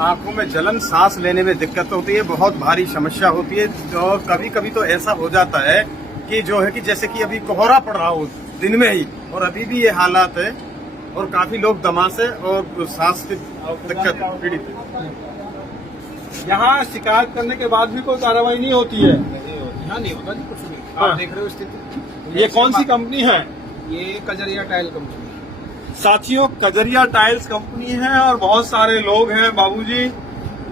आंखों में जलन, सांस लेने में दिक्कत होती है, बहुत भारी समस्या होती है। और कभी कभी तो ऐसा हो जाता है कि जो है कि जैसे कि अभी कोहरा पड़ रहा हो दिन में ही, और अभी भी ये हालात है और काफी लोग दमा से और सांस की दिक्कत पीड़ित है। यहाँ शिकायत करने के बाद भी कोई कार्रवाई नहीं होती है? यहाँ नहीं होता जी कुछ भी। हाँ। आप देख रहे हो स्थिति। ये कौन सी कंपनी है? ये कजरिया टाइल कंपनी। साथियों, कजरिया टाइल्स कंपनी है और बहुत सारे लोग हैं। बाबूजी,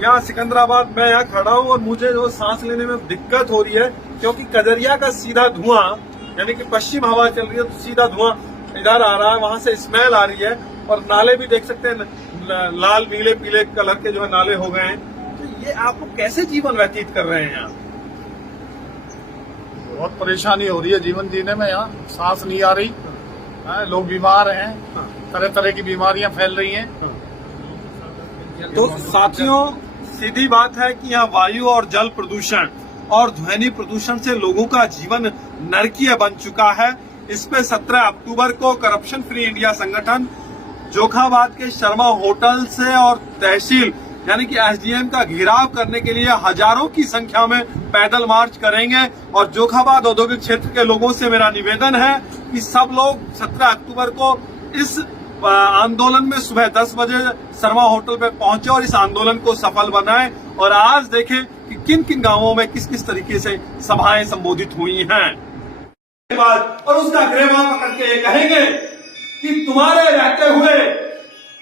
यहाँ सिकंदराबाद में यहाँ खड़ा हूँ और मुझे जो सांस लेने में दिक्कत हो रही है क्योंकि कजरिया का सीधा धुआं, यानी कि पश्चिम हवा चल रही है तो सीधा धुआं इधर आ रहा है, वहां से स्मेल आ रही है। और नाले भी देख सकते हैं, लाल नीले पीले कलर के जो है नाले हो गए हैं। तो ये आप लोग कैसे जीवन व्यतीत कर रहे हैं यहाँ? बहुत परेशानी हो रही है जीवन जीने में। यहाँ सांस नहीं आ रही, लोग बीमार हैं, तरह तरह की बीमारियां फैल रही हैं। तो साथियों, सीधी बात है कि यहाँ वायु और जल प्रदूषण और ध्वनि प्रदूषण से लोगों का जीवन नरकीय बन चुका है। इस पे 17 अक्टूबर को करप्शन फ्री इंडिया संगठन जोखाबाद के शर्मा होटल से और तहसील यानी कि एसडीएम का घेराव करने के लिए हजारों की संख्या में पैदल मार्च करेंगे। और जोखाबाद औद्योगिक क्षेत्र के लोगों से मेरा निवेदन है कि सब लोग 17 अक्टूबर को इस आंदोलन में सुबह 10 बजे शर्मा होटल पे पहुंचे और इस आंदोलन को सफल बनाएं। और आज देखें कि किन किन गांवों में किस किस तरीके से सभाएं संबोधित हुई हैं। और उसका ग्रेवा पकड़ के ये कहेंगे कि तुम्हारे रहते हुए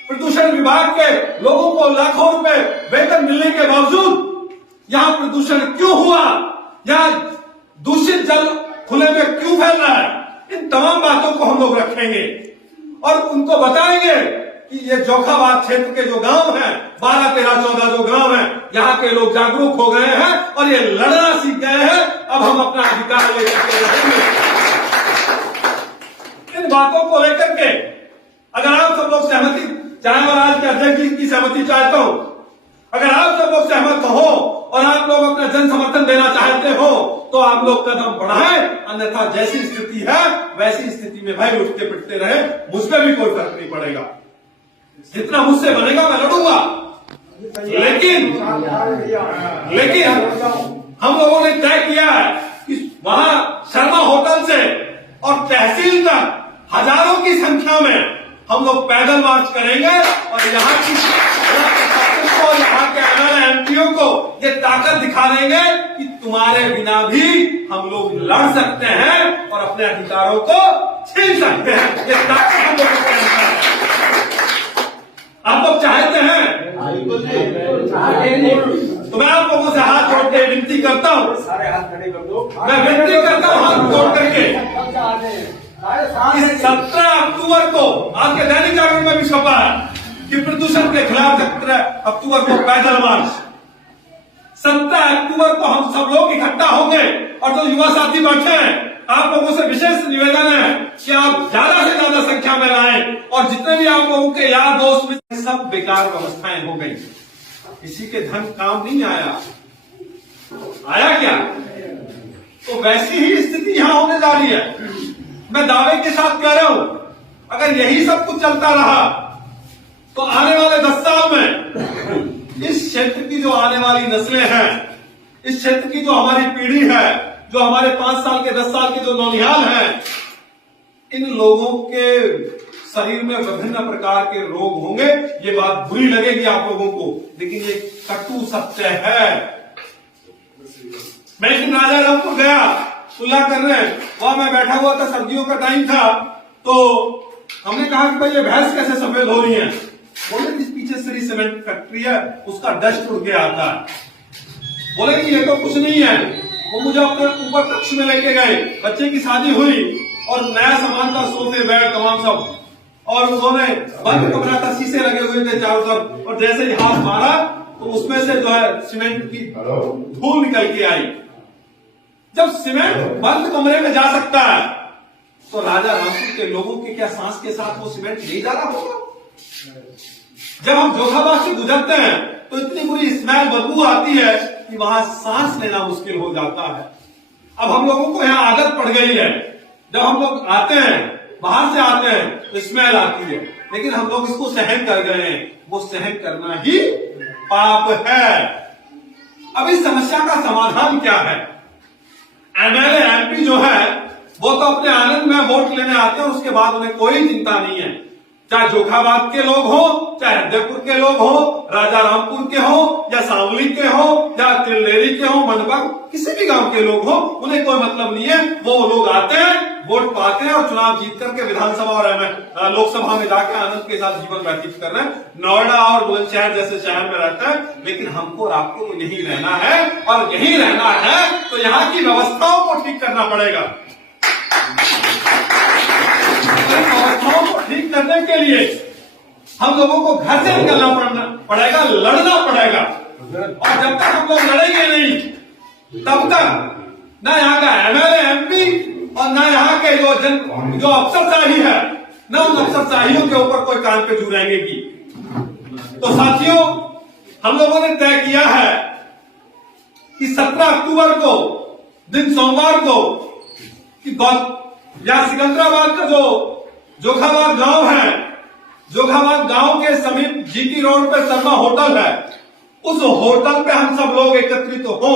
प्रदूषण विभाग के लोगों को लाखों रुपए वेतन मिलने के बावजूद यहाँ प्रदूषण क्यों हुआ, यहाँ दूषित जल खुले में क्यों फैल रहा है, इन तमाम बातों को हम लोग रखेंगे और उनको बताएंगे कि ये जोखाबाद क्षेत्र के जो गांव हैं, 12, 13, 14 जो गांव हैं, यहाँ के लोग जागरूक हो गए हैं और ये लड़ना सीख गए हैं। अब हम अपना अधिकार लेकर के रहेंगे। इन बातों को लेकर के अगर आप सब लोग सहमति चाहे और आज के अध्यक्ष जी की सहमति चाहता हूं, अगर आप सब लोग सहमत हो और आप लोग अपना जन समर्थन देना चाहते हो तो आप लोग कदम बढ़ाएं, अन्यथा जैसी स्थिति है वैसी स्थिति में भाई उठते पिटते रहे, मुझ पर भी कोई फर्क नहीं पड़ेगा। जितना मुझसे बनेगा मैं लड़ूंगा, लेकिन हम लोगों ने तय किया है कि वहां शर्मा होटल से और तहसील तक हजारों की संख्या में हम लोग पैदल मार्च करेंगे और यहाँ की प्रशासन को, यहाँ के एमएलए एमपीओ को ये ताकत दिखा देंगे कि तुम्हारे बिना भी हम लोग लड़ सकते हैं और अपने अधिकारों को छीन सकते हैं। ये ताकत हम लोगों के अंदर है। आप लोग चाहते हैं तो मैं आप लोगों से हाथ जोड़ के विनती करता हूँ, मैं विनती करता हूँ हाथ जोड़ करके 17 अक्टूबर को आज के दैनिक जागरण में भी छपा है कि प्रदूषण के खिलाफ 17 अक्टूबर को पैदल मार्च। 17 अक्टूबर को हम सब लोग इकट्ठा होंगे और जो युवा साथी बैठे हैं, आप लोगों से विशेष निवेदन है कि आप ज्यादा से ज्यादा संख्या में आए और जितने भी आप लोगों के यार दोस्त सब बेकार व्यवस्थाएं हो गई। किसी के धन काम नहीं आया क्या? तो वैसी ही स्थिति यहां होने जा रही है। मैं दावे के साथ कह रहा हूं, अगर यही सब कुछ चलता रहा तो आने वाले 10 साल में इस क्षेत्र की जो आने वाली नस्लें हैं, इस क्षेत्र की जो हमारी पीढ़ी है, जो हमारे 5 साल के 10 साल के जो नौनिहाल हैं, इन लोगों के शरीर में विभिन्न प्रकार के रोग होंगे। ये बात बुरी लगेगी आप लोगों को, लेकिन ये कटु सत्य है। मैं एक दिन राजा रामपुर गया, सुलह करने, वहां मैं बैठा हुआ था, सर्दियों का टाइम था, तो हमने कहा कि भाई ये भैंस कैसे सफेद हो रही है? बोले कि पीछे श्री सीमेंट फैक्ट्री है, उसका डस्ट उड़ के आता है। बोले कि ये तो कुछ नहीं है। वो मुझे अपने ऊपर कक्ष में लेके गए, बच्चे की शादी हुई और नया सामान था, सोफे बेड तमाम सब, और उन्होंने बंद कमरा था, शीशे लगे हुए थे चारों तरफ, और जैसे ही हाथ मारा तो उसमें से जो है सीमेंट की धूल निकल के आई। जब सीमेंट बंद कमरे में जा सकता है तो राजा रामपुर के लोगों के क्या सांस के साथ वो सीमेंट नहीं जा रहा होगा? जब हम जोधाबाद से गुजरते हैं तो इतनी बुरी स्मेल बदबू आती है कि वहां सांस लेना मुश्किल हो जाता है। अब हम लोगों को यहाँ आदत पड़ गई है, जब हम लोग आते हैं, बाहर से आते हैं तो स्मेल आती है, लेकिन हम लोग इसको सहन कर गए हैं। वो सहन करना ही पाप है। अब इस समस्या का समाधान क्या है? एमएलए एमपी जो है वो तो अपने आनंद में वोट लेने आते हैं, उसके बाद उन्हें कोई चिंता नहीं है। चाहे जोखाबाद के लोग हो, चाहे हृदयपुर के लोग हो, राजा रामपुर के हो, या सांवली के हो, या तिलडेरी के हो, मनबा, किसी भी गांव के लोग हो, उन्हें कोई मतलब नहीं है। वो लोग आते हैं, वोट पाते हैं और चुनाव जीत करके विधानसभा और लोकसभा में जाकर आनंद के साथ जीवन व्यतीत कर रहे हैं। नोएडा और बुलंदशहर जैसे शहर में रहते हैं, लेकिन हमको और आपको तो यहीं रहना है, और यहीं रहना है तो यहाँ की व्यवस्थाओं को ठीक करना पड़ेगा। व्यवस्थाओं को ठीक करने के लिए हम लोगों को घर से निकलना पड़ेगा, लड़ना पड़ेगा। और जब तक हम लोग लड़ेंगे नहीं, तब तक न यहाँ का एमएलए एमपी और न यहाँ के जो अफसरशाही है, न उन अफसरशाहियों के ऊपर कोई कान पे जू रहेंगे। तो साथियों, हम लोगों ने तय किया है कि 17 अक्टूबर को दिन सोमवार को कि या सिकंदराबाद का जो जोखाबाद गांव है, जोखाबाद गांव के समीप जीटी रोड पे शर्मा होटल है, उस होटल पे हम सब लोग एकत्रित हो